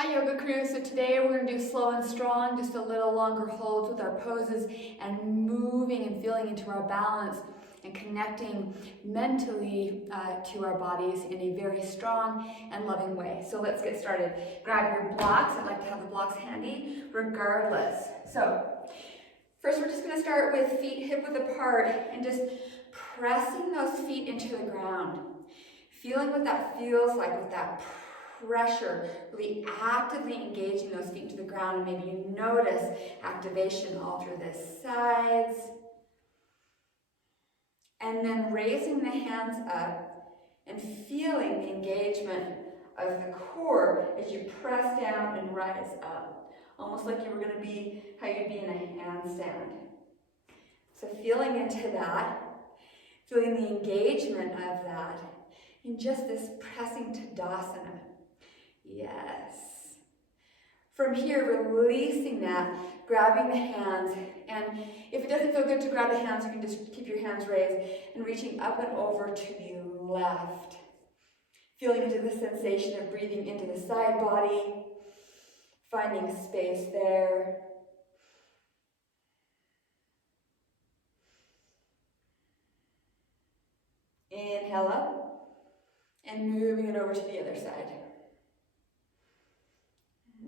Hi Yoga Crew, so today we're going to do slow and strong, just a little longer holds with our poses and moving and feeling into our balance and connecting mentally to our bodies in a very strong and loving way. So let's get started. Grab your blocks. I'd like to have the blocks handy regardless. So first we're just going to start with feet hip width apart and just pressing those feet into the ground. Feeling what that feels like with that pressure, really actively engaging those feet into the ground, and maybe you notice activation all through the sides. And then raising the hands up and feeling the engagement of the core as you press down and rise up. Almost like you were going to be how you'd be in a handstand. So feeling into that, feeling the engagement of that, in just this pressing Tadasana. Yes. From here, releasing that, grabbing the hands, and if it doesn't feel good to grab the hands, you can just keep your hands raised and reaching up and over to the left. Feeling into the sensation of breathing into the side body, finding space there. Inhale up, and moving it over to the other side.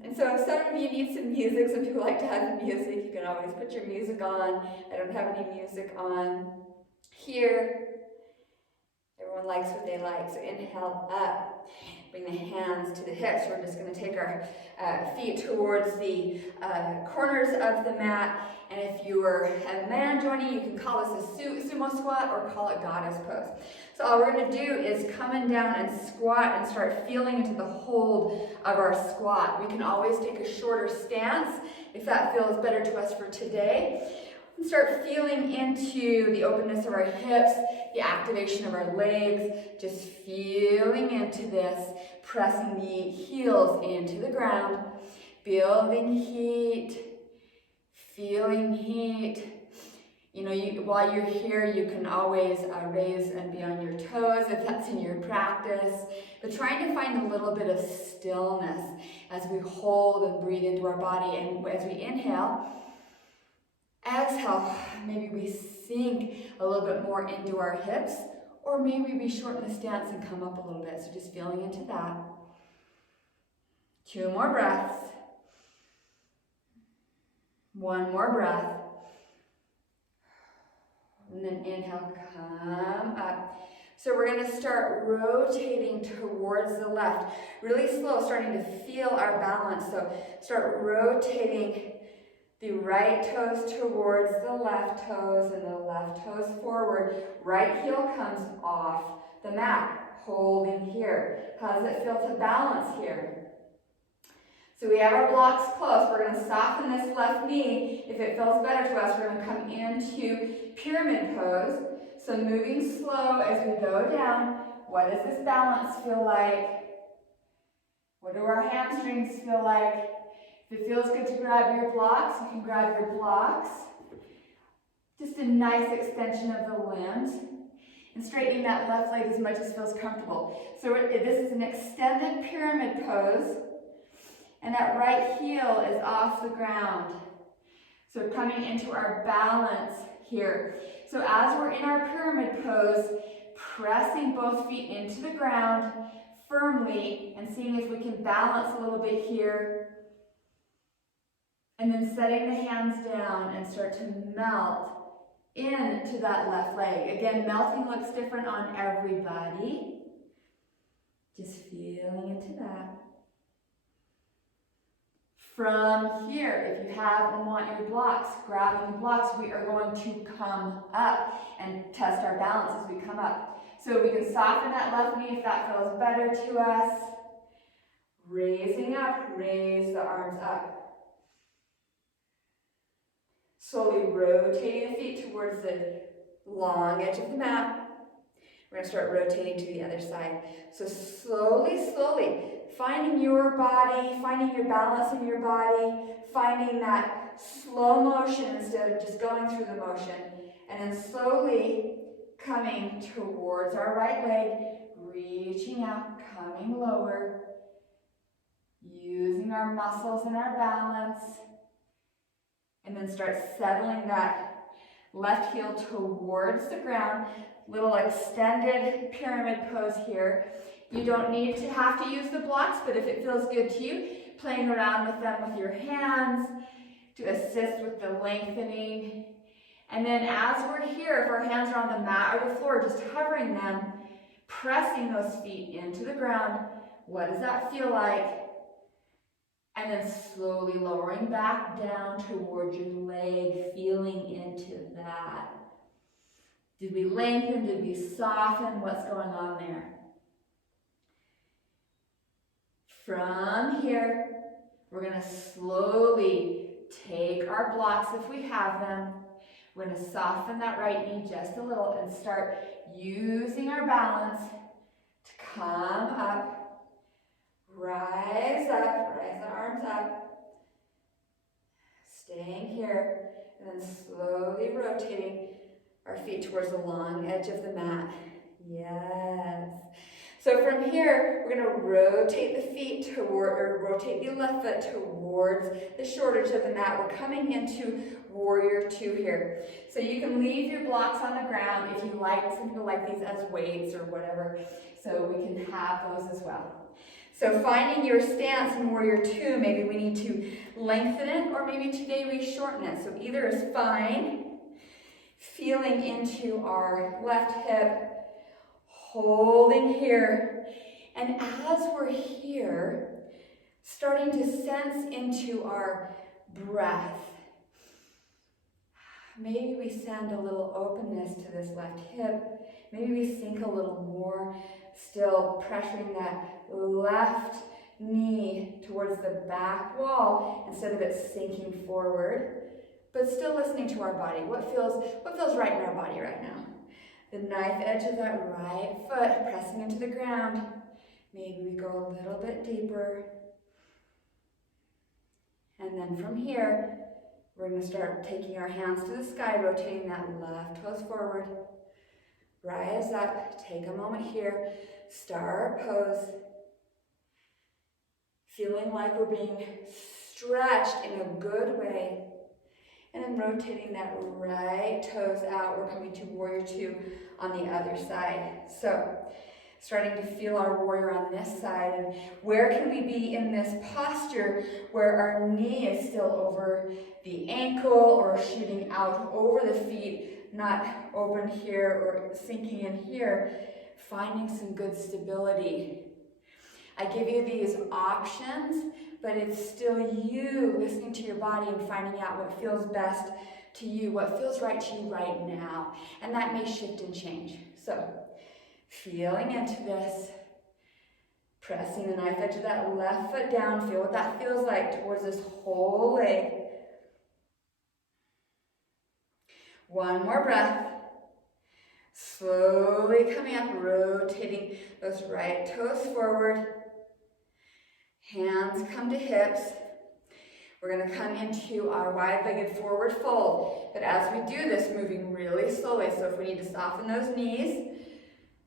And so if some of you need some music, some people like to have music, you can always put your music on. I don't have any music on here. Everyone likes what they like. So inhale up, bring the hands to the hips. We're just going to take our feet towards the corners of the mat. And if you are a man joining, you can call this a sumo squat or call it goddess pose. So all we're going to do is coming down and squat and start feeling into the hold of our squat. We can always take a shorter stance if that feels better to us for today. And start feeling into the openness of our hips, the activation of our legs, just feeling into this, pressing the heels into the ground, building heat, feeling heat. You know, while you're here, you can always raise and be on your toes if that's in your practice. But trying to find a little bit of stillness as we hold and breathe into our body. And as we inhale, exhale, maybe we sink a little bit more into our hips, or maybe we shorten the stance and come up a little bit. So just feeling into that. 2 more breaths. 1 more breath. And then inhale, come up. So we're going to start rotating towards the left. Really slow, starting to feel our balance. So start rotating the right toes towards the left toes and the left toes forward. Right heel comes off the mat, holding here. How does it feel to balance here? So we have our blocks close. We're going to soften this left knee. If it feels better to us, we're going to come into pyramid pose. So moving slow as we go down. What does this balance feel like? What do our hamstrings feel like? If it feels good to grab your blocks, you can grab your blocks. Just a nice extension of the limbs. And straightening that left leg as much as feels comfortable. So this is an extended pyramid pose. And that right heel is off the ground. So coming into our balance here. So as we're in our pyramid pose, pressing both feet into the ground firmly and seeing if we can balance a little bit here. And then setting the hands down and start to melt into that left leg. Again, melting looks different on everybody. Just feeling into that. From here, if you have and want your blocks, grabbing the blocks, we are going to come up and test our balance as we come up. So we can soften that left knee if that feels better to us. Raising up, raise the arms up. Slowly rotating the feet towards the long edge of the mat. We're going to start rotating to the other side. So slowly, slowly, finding your body, finding your balance in your body, finding that slow motion instead of just going through the motion. And then slowly coming towards our right leg, reaching out, coming lower, using using our muscles and our balance. And then start settling that left heel towards the ground. Little extended pyramid pose here. You don't need to have to use the blocks, but if it feels good to you, playing around with them with your hands to assist with the lengthening. And then as we're here, if our hands are on the mat or the floor, just hovering them, pressing those feet into the ground. What does that feel like? And then slowly lowering back down towards your leg, feeling into that. Did we lengthen? Did we soften? What's going on there? From here, we're going to slowly take our blocks if we have them. We're going to soften that right knee just a little and start using our balance to come up, rise the arms up, staying here, and then slowly rotating our feet towards the long edge of the mat. Yes. So from here, we're going to rotate the feet rotate the left foot towards the short edge of the mat. We're coming into warrior two here. So you can leave your blocks on the ground if you like. Some people like these as weights or whatever. So we can have those as well. So finding your stance in warrior two, maybe we need to lengthen it or maybe today we shorten it. So either is fine. Feeling into our left hip, holding here, and as we're here, starting to sense into our breath. Maybe we send a little openness to this left hip. Maybe we sink a little more, still pressuring that left knee towards the back wall instead of it sinking forward, but still listening to our body. What feels right in our body right now? The knife edge of that right foot pressing into the ground. Maybe we go a little bit deeper. And then from here, we're going to start taking our hands to the sky, rotating that left toes forward. Rise up, take a moment here, star pose. Feeling like we're being stretched in a good way. And then rotating that right toes out. We're coming to warrior two on the other side. So starting to feel our warrior on this side. And where can we be in this posture where our knee is still over the ankle or shooting out over the feet, not open here or sinking in here, finding some good stability. I give you these options, but it's still you listening to your body and finding out what feels best to you, what feels right to you right now. And that may shift and change. So, feeling into this, pressing the knife edge of that left foot down. Feel what that feels like towards this whole leg. One more breath. Slowly coming up, rotating those right toes forward. Hands come to hips. We're going to come into our wide-legged forward fold. But as we do this, moving really slowly. So if we need to soften those knees,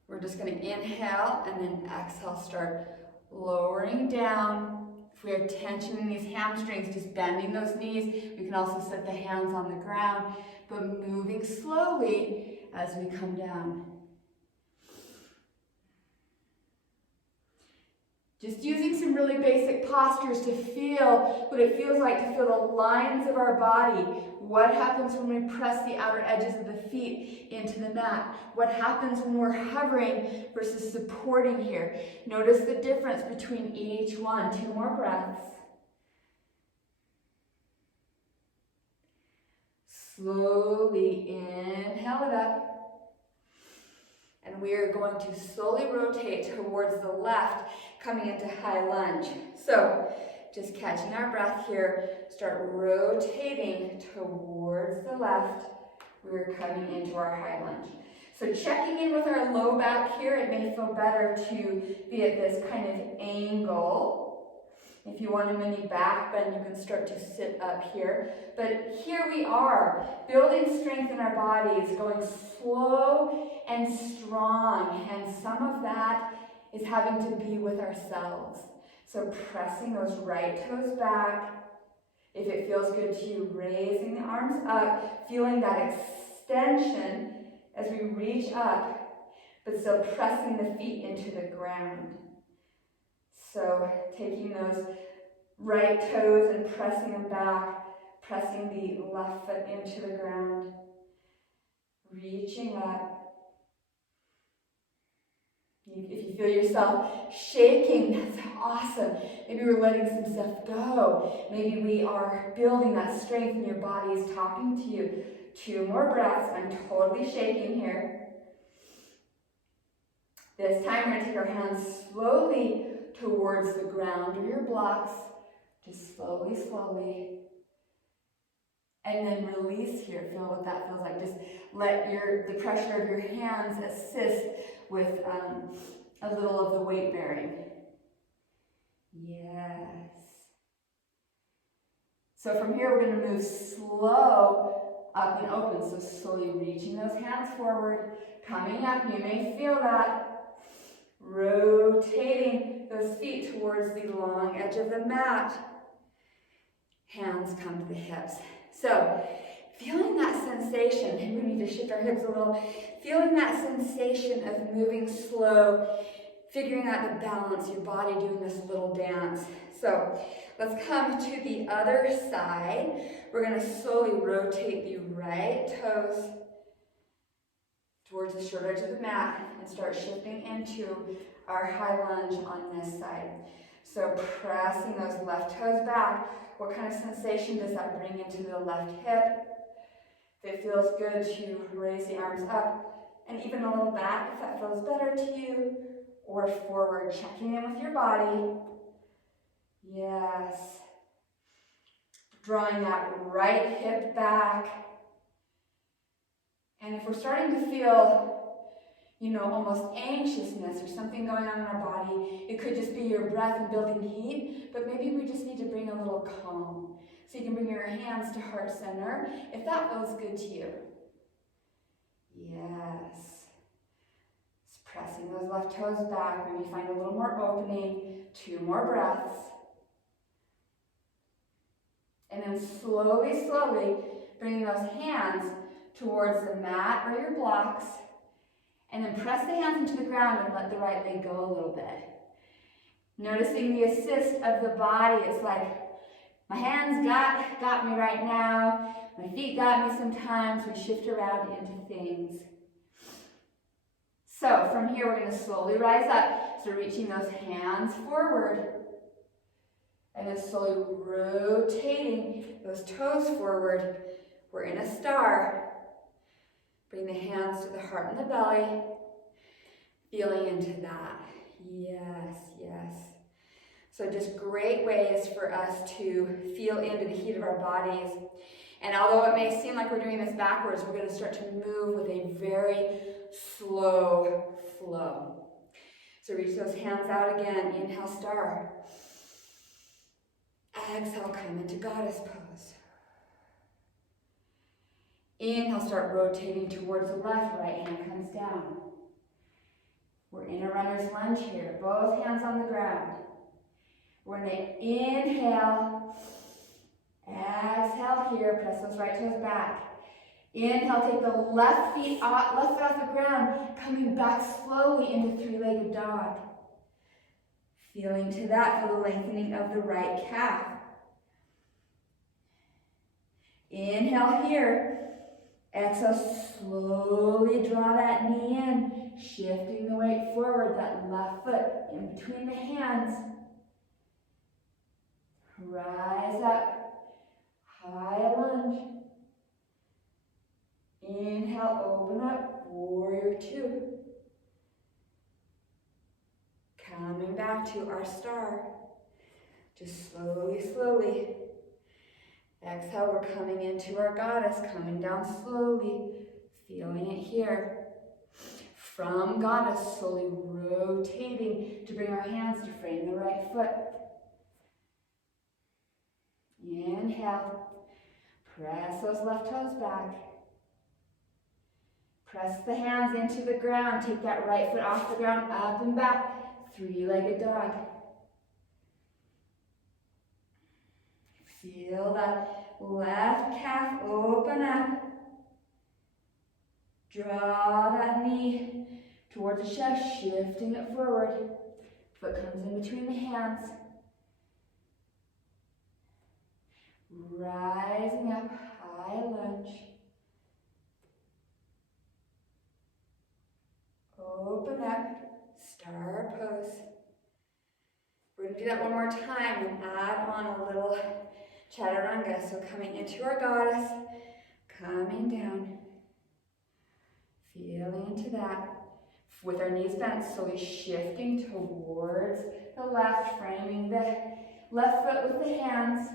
we're just going to inhale and then exhale, start lowering down. If we have tension in these hamstrings, just bending those knees. We can also set the hands on the ground, but moving slowly as we come down. Just using some really basic postures to feel what it feels like to feel the lines of our body. What happens when we press the outer edges of the feet into the mat? What happens when we're hovering versus supporting here? Notice the difference between each one. 2 more breaths. Slowly inhale it up. And we are going to slowly rotate towards the left, coming into high lunge. So, just catching our breath here, start rotating towards the left. We're coming into our high lunge. So checking in with our low back here, it may feel better to be at this kind of angle. If you want a mini back bend, you can start to sit up here. But here we are, building strength in our bodies, going slow and strong. And some of that is having to be with ourselves. So pressing those right toes back. If it feels good to you, raising the arms up, feeling that extension as we reach up, but still pressing the feet into the ground. So taking those right toes and pressing them back, pressing the left foot into the ground, reaching up. If you feel yourself shaking, that's awesome. Maybe we're letting some stuff go. Maybe we are building that strength and your body is talking to you. 2 more breaths. I'm totally shaking here. This time we're going to take our hands slowly towards the ground or your blocks. Just slowly, slowly. And then release here. Feel what that feels like. Just let the pressure of your hands assist with a little of the weight bearing. Yes. So from here we're going to move slow up and open. So slowly reaching those hands forward, coming up. You may feel that. Rotating those feet towards the long edge of the mat. Hands come to the hips. So feeling that sensation, and we need to shift our hips a little, feeling that sensation of moving slow, figuring out the balance, your body doing this little dance. So let's come to the other side. We're going to slowly rotate the right toes towards the short edge of the mat and start shifting into our high lunge on this side. So pressing those left toes back. What kind of sensation does that bring into the left hip? If it feels good to raise the arms up and even a little back if that feels better to you, or forward, checking in with your body. Yes. Drawing that right hip back. And if we're starting to feel, almost anxiousness or something going on in our body, it could just be your breath and building heat, but maybe we just need to bring a little calm. So you can bring your hands to heart center if that feels good to you. Yes. Just pressing those left toes back. Maybe find a little more opening. 2 more breaths. And then slowly, slowly bringing those hands towards the mat or your blocks. And then press the hands into the ground and let the right leg go a little bit. Noticing the assist of the body. It's like, my hands got me right now. My feet got me sometimes. We shift around into things. So from here, we're going to slowly rise up. So reaching those hands forward. And then slowly rotating those toes forward. We're in a star. Bring the hands to the heart and the belly. Feeling into that. Yes, yes. So just great ways for us to feel into the heat of our bodies. And although it may seem like we're doing this backwards, we're going to start to move with a very slow flow. So reach those hands out again. Inhale, star. Exhale, come into goddess pose. Inhale, start rotating towards the left. Right hand comes down. We're in a runner's lunge here. Both hands on the ground. We're going to inhale. Exhale here. Press those right toes back. Inhale, take the left foot off the ground, coming back slowly into 3-legged dog. Feeling to that for the lengthening of the right calf. Inhale here. Exhale, slowly draw that knee in, shifting the weight forward, that left foot in between the hands. Rise up, high lunge. Inhale, open up, warrior 2. Coming back to our star. Just slowly, slowly. Exhale, we're coming into our goddess, coming down slowly, feeling it here. From goddess, slowly rotating to bring our hands to frame the right foot. Inhale, press those left toes back. Press the hands into the ground, take that right foot off the ground, up and back, 3-legged dog. Feel that left calf open up. Draw that knee towards the chest, shifting it forward. Foot comes in between the hands. Rising up, high lunge. Open up, star pose. We're going to do that one more time and add on a little chaturanga. So coming into our goddess, coming down, feeling into that. With our knees bent, slowly shifting towards the left, framing the left foot with the hands.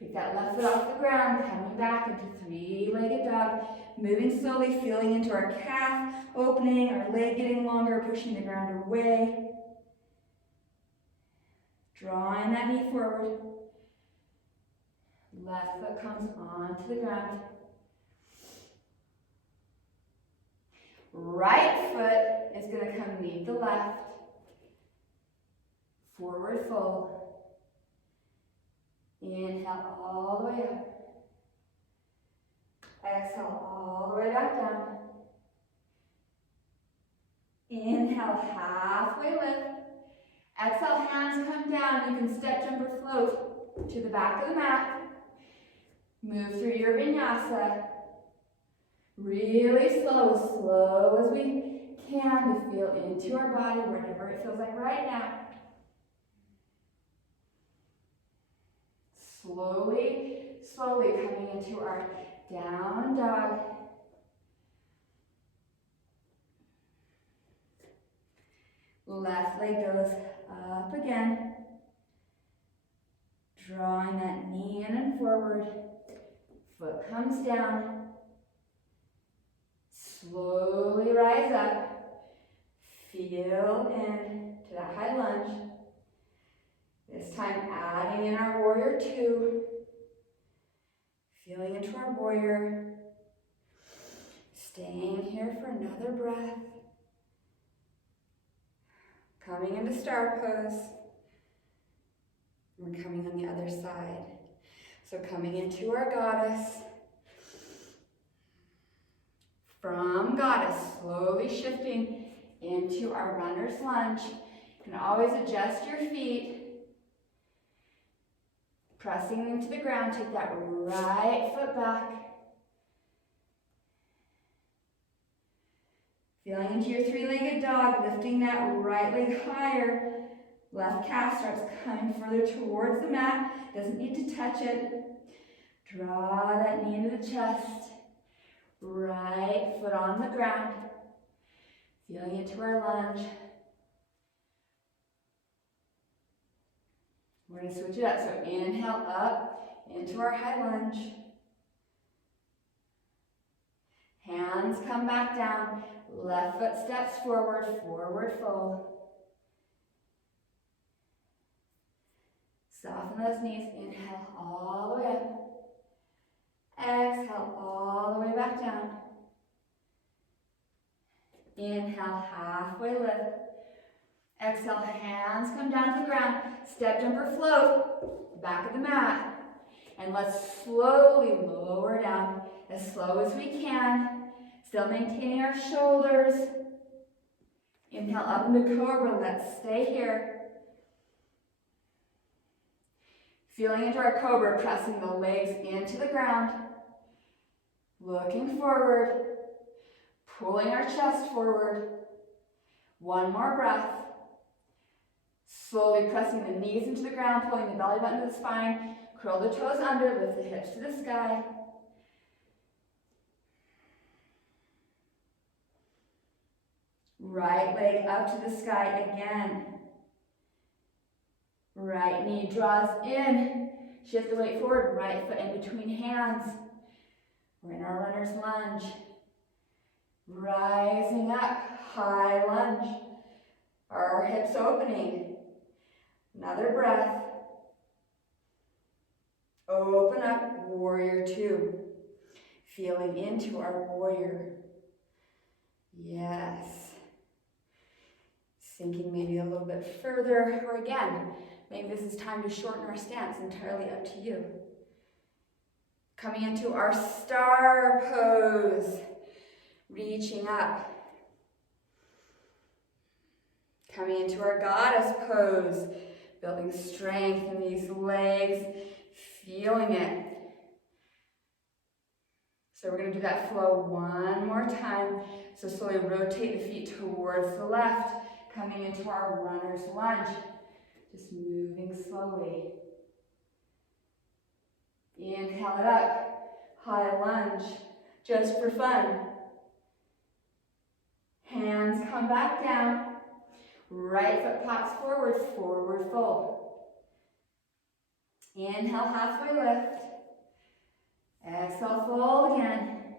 Pick that left foot off the ground, coming back into three-legged dog, moving slowly, feeling into our calf, opening, our leg getting longer, pushing the ground away. Drawing that knee forward. Left foot comes onto the ground. Right foot is going to come meet the left. Forward fold. Inhale all the way up. Exhale all the way back down. Inhale, halfway lift. Exhale, hands come down. You can step, jump, or float to the back of the mat. Move through your vinyasa. Really slow as we can to feel into our body wherever it feels like right now. Slowly coming into our down dog. Left leg goes up again. Drawing that knee in and forward. Foot comes down. Slowly rise up. Feel into that high lunge. This time adding in our warrior two. Feeling into our warrior. Staying here for another breath. Coming into star pose. We're coming on the other side. So coming into our goddess. From goddess, slowly shifting into our runner's lunge. You can always adjust your feet. Pressing into the ground, take that right foot back. Feeling into your three-legged dog, lifting that right leg higher. Left calf starts coming further towards the mat. Doesn't need to touch it. Draw that knee into the chest. Right foot on the ground. Feeling into our lunge. We're going to switch it up. So inhale up into our high lunge. Hands come back down. Left foot steps forward, forward fold. Soften those knees. Inhale all the way up. Exhale all the way back down. Inhale, halfway lift. Exhale, hands come down to the ground. Step, jump, or float. Back of the mat. And let's slowly lower down as slow as we can. Still maintaining our shoulders. Inhale up into cobra. Let's stay here. Feeling into our cobra, pressing the legs into the ground. Looking forward. Pulling our chest forward. One more breath. Slowly pressing the knees into the ground, pulling the belly button to the spine. Curl the toes under, lift the hips to the sky. Right leg up to the sky again. Right knee draws in. Shift the weight forward, right foot in between hands. We're in our runner's lunge. Rising up, high lunge. Our hips opening. Another breath. Open up, warrior two. Feeling into our warrior. Yes. Sinking maybe a little bit further, or again, maybe this is time to shorten our stance, entirely up to you. Coming into our star pose, reaching up. Coming into our goddess pose, building strength in these legs, feeling it. So we're going to do that flow one more time. So slowly rotate the feet towards the left, coming into our runner's lunge. Just moving slowly. Inhale it up, high lunge, just for fun. Hands come back down. Right foot pops forward, forward fold. Inhale, halfway lift. Exhale, fold again.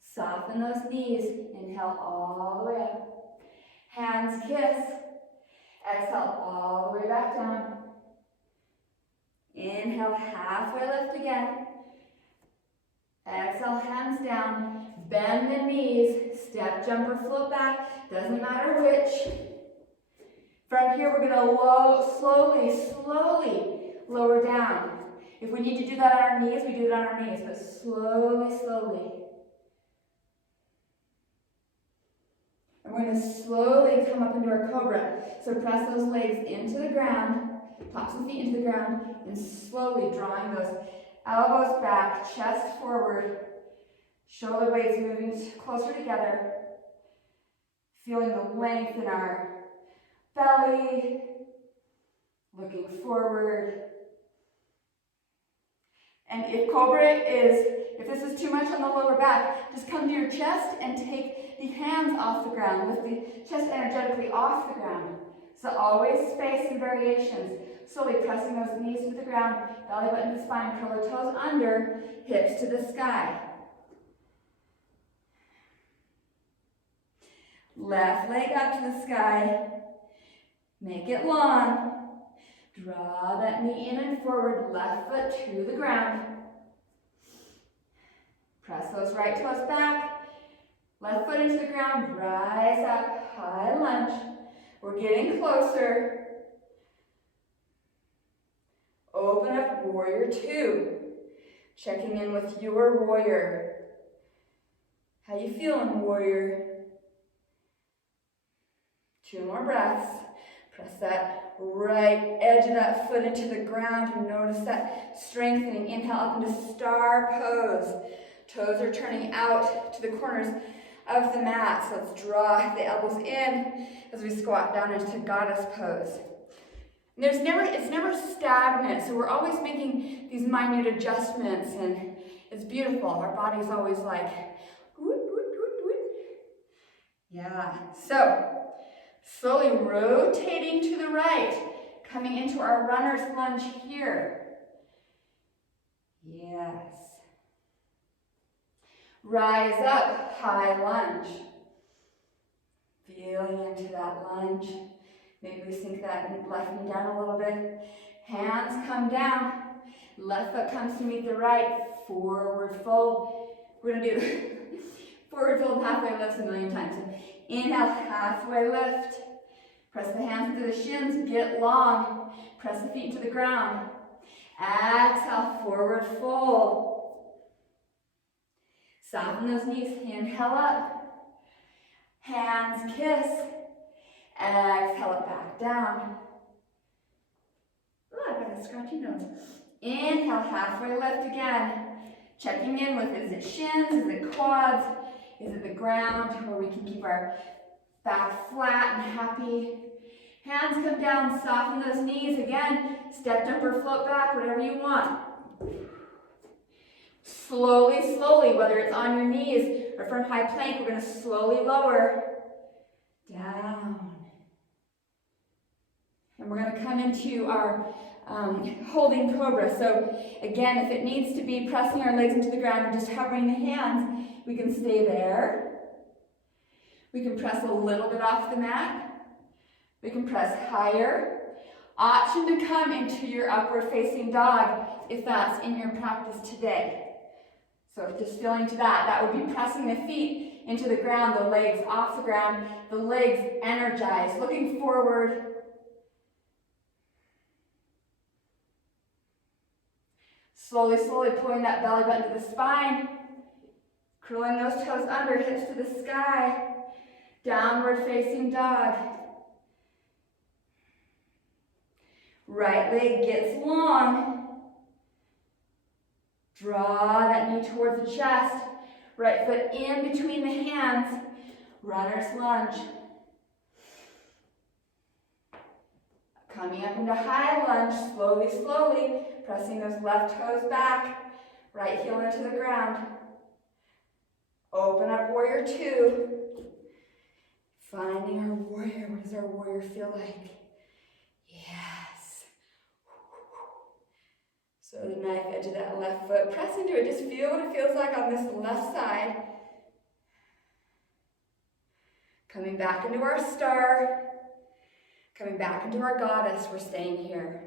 Soften those knees. Inhale all the way up. Hands kiss. Exhale all the way back down. Inhale, halfway lift again. Exhale, hands down. Bend the knees. Step, jump, or float back. Doesn't matter which. From here, we're going to slowly lower down. If we need to do that on our knees, we do it on our knees, but slowly. And we're going to slowly come up into our cobra. So press those legs into the ground, tops of the feet into the ground, and slowly drawing those elbows back, chest forward, shoulder blades moving closer together, feeling the length in our belly, looking forward. And if this is too much on the lower back, just come to your chest and take the hands off the ground. Lift the chest energetically off the ground. So always space and variations. Slowly pressing those knees to the ground, belly button to the spine, curl the toes under, hips to the sky. Left leg up to the sky. Make it long. Draw that knee in and forward, left foot to the ground. Press those right toes back. Left foot into the ground, rise up, high lunge. We're getting closer. Open up, warrior two. Checking in with your warrior. How you feeling, warrior? 2 more breaths. Press that right edge of that foot into the ground and notice that strengthening. Inhale up into star pose. Toes are turning out to the corners of the mat. So let's draw the elbows in as we squat down into goddess pose. And it's never stagnant, so we're always making these minute adjustments, and it's beautiful. Our body's always like, woot, woot, woot, woot. Yeah, so slowly rotating to the right, coming into our runner's lunge here. Yes. Rise up, high lunge. Feeling into that lunge. Maybe we sink that left knee down a little bit. Hands come down. Left foot comes to meet the right. Forward fold. We're going to do forward fold, halfway lifts a million times. So inhale, halfway lift. Press the hands into the shins, get long. Press the feet into the ground. Exhale, forward fold. Soften those knees, inhale up. Hands kiss. Exhale it back down. Oh, I've got a scratchy nose. Inhale, halfway lift again. Checking in with, is it shins, is it quads, is it the ground, where we can keep our back flat and happy. Hands come down, soften those knees again. Step, jump, or float back, whatever you want. Slowly, whether it's on your knees or from high plank, we're going to slowly lower down. And we're going to come into our holding cobra. So again, if it needs to be pressing our legs into the ground and just hovering the hands, we can stay there. We can press a little bit off the mat. We can press higher. Option to come into your upward facing dog if that's in your practice today. So just feeling to that, that would be pressing the feet into the ground, the legs off the ground, the legs energized, looking forward. Slowly, slowly pulling that belly button to the spine, curling those toes under, hips to the sky, downward facing dog. Right leg gets long. Draw that knee towards the chest. Right foot in between the hands. Runner's lunge. Coming up into high lunge, slowly, slowly, pressing those left toes back. Right heel into the ground. Open up warrior two. Finding our warrior. What does our warrior feel like? Yes. So the knife edge of that left foot, press into it. Just feel what it feels like on this left side. Coming back into our star. Coming back into our goddess. We're staying here.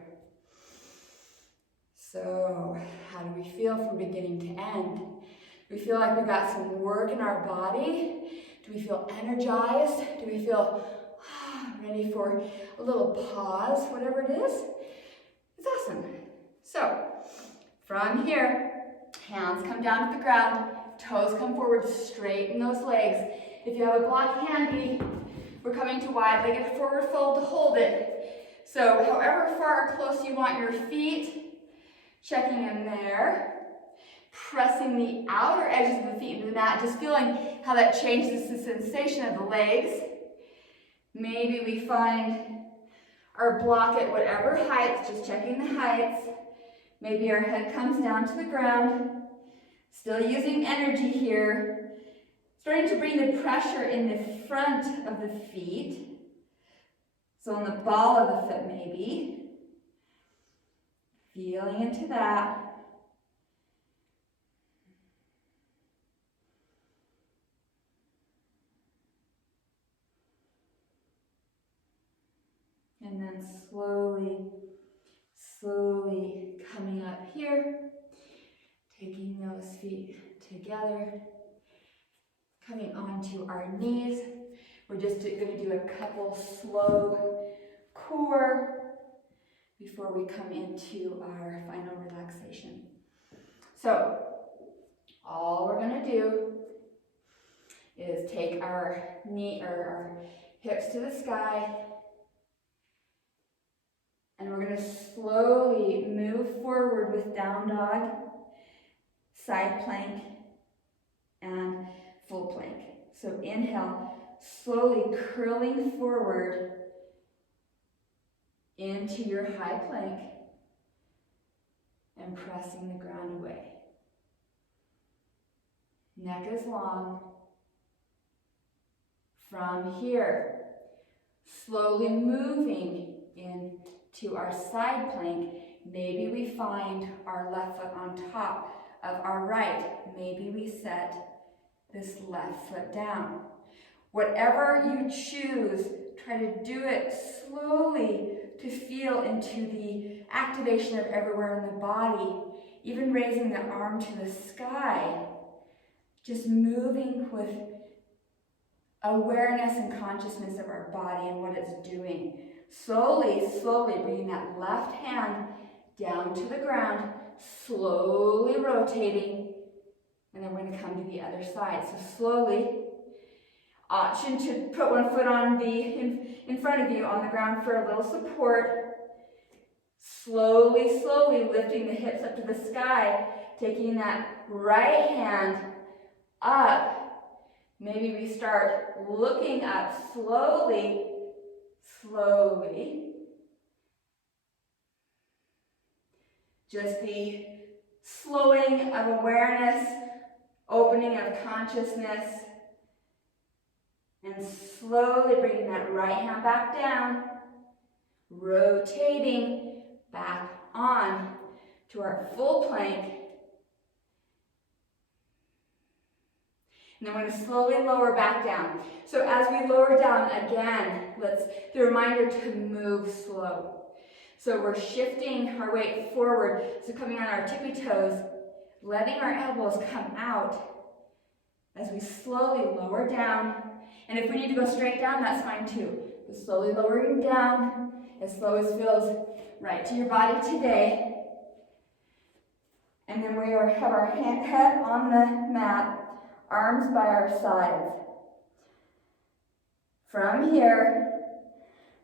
So, how do we feel from beginning to end? Do we feel like we've got some work in our body? Do we feel energized? Do we feel ready for a little pause, whatever it is? It's awesome. So, from here, hands come down to the ground, toes come forward, straighten those legs. If you have a block handy, we're coming to wide-legged forward fold to hold it. So, however far or close you want your feet, checking in there. Pressing the outer edges of the feet into the mat, just feeling how that changes the sensation of the legs. Maybe we find our block at whatever height, just checking the heights. Maybe our head comes down to the ground. Still using energy here. Starting to bring the pressure in the front of the feet. So on the ball of the foot maybe. Feeling into that. And then slowly, slowly coming up here, taking those feet together, coming onto our knees. We're just going to do a couple slow core before we come into our final relaxation. So, all we're going to do is take our knee or our hips to the sky. And we're going to slowly move forward with down dog, side plank, and full plank. So inhale, slowly curling forward into your high plank and pressing the ground away. Neck is long. From here, slowly moving into our side plank. Maybe we find our left foot on top of our right. Maybe we set this left foot down. Whatever you choose, try to do it slowly to feel into the activation of everywhere in the body, even raising the arm to the sky. Just moving with awareness and consciousness of our body and what it's doing. Slowly, slowly bringing that left hand down to the ground, slowly rotating, and then we're going to come to the other side. So slowly, option to put one foot on in front of you on the ground for a little support. Slowly, slowly lifting the hips up to the sky, taking that right hand up. Maybe we start looking up slowly, slowly. Just the slowing of awareness, opening of consciousness, and slowly bringing that right hand back down, rotating back on to our full plank. And then we're going to slowly lower back down. So as we lower down again, the reminder to move slow. So we're shifting our weight forward, so coming on our tippy toes, letting our elbows come out, as we slowly lower down. And if we need to go straight down, that's fine too. But slowly lowering down, as slow as feels right to your body today. And then we have our head on the mat, arms by our sides. From here,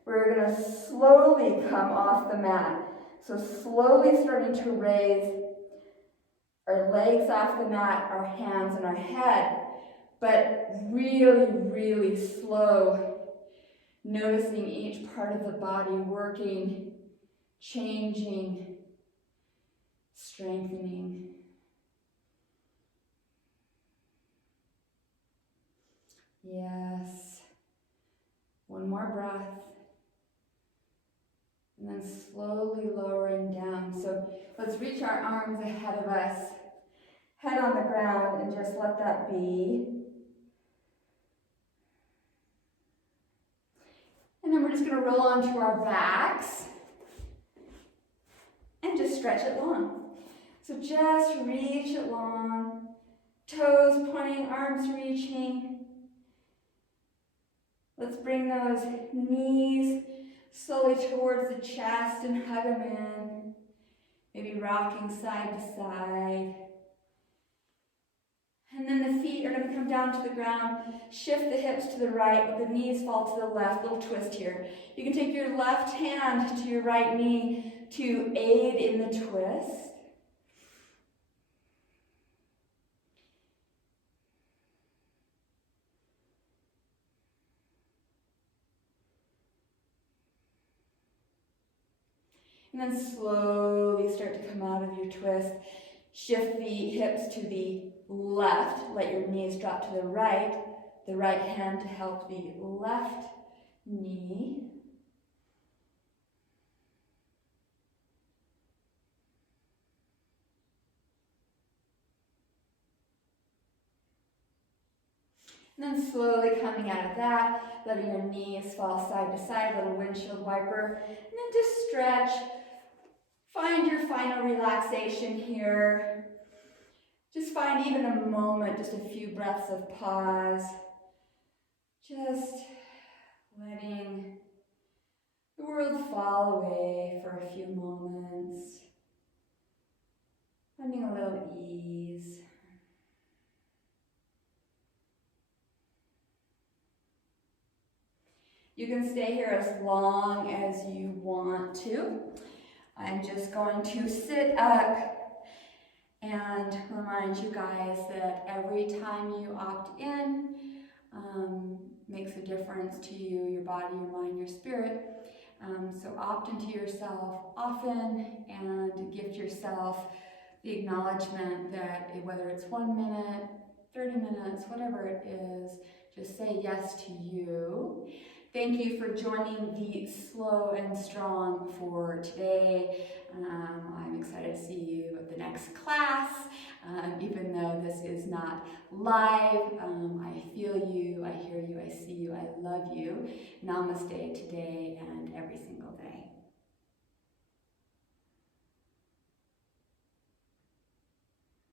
we're going to slowly come off the mat. So slowly starting to raise our legs off the mat, our hands and our head, but really, really slow. Noticing each part of the body working, changing, strengthening. Yes. One more breath. And then slowly lowering down. So let's reach our arms ahead of us. Head on the ground and just let that be. And then we're just going to roll onto our backs. And just stretch it long. So just reach it long. Toes pointing, arms reaching. Let's bring those knees slowly towards the chest and hug them in. Maybe rocking side to side. And then the feet are going to come down to the ground. Shift the hips to the right, but the knees fall to the left. Little twist here. You can take your left hand to your right knee to aid in the twist. And then slowly start to come out of your twist. Shift the hips to the left. Let your knees drop to the right hand to help the left knee. And then slowly coming out of that, letting your knees fall side to side, little windshield wiper. And then just stretch. Find your final relaxation here. Just find even a moment, just a few breaths of pause. Just letting the world fall away for a few moments. Finding a little ease. You can stay here as long as you want to. I'm just going to sit up and remind you guys that every time you opt in makes a difference to you, your body, your mind, your spirit. So opt into yourself often and gift yourself the acknowledgement that whether it's 1 minute, 30 minutes, whatever it is, just say yes to you. Thank you for joining the Slow and Strong for today. I'm excited to see you at the next class. Even though this is not live, I feel you, I hear you, I see you, I love you. Namaste today and every single day.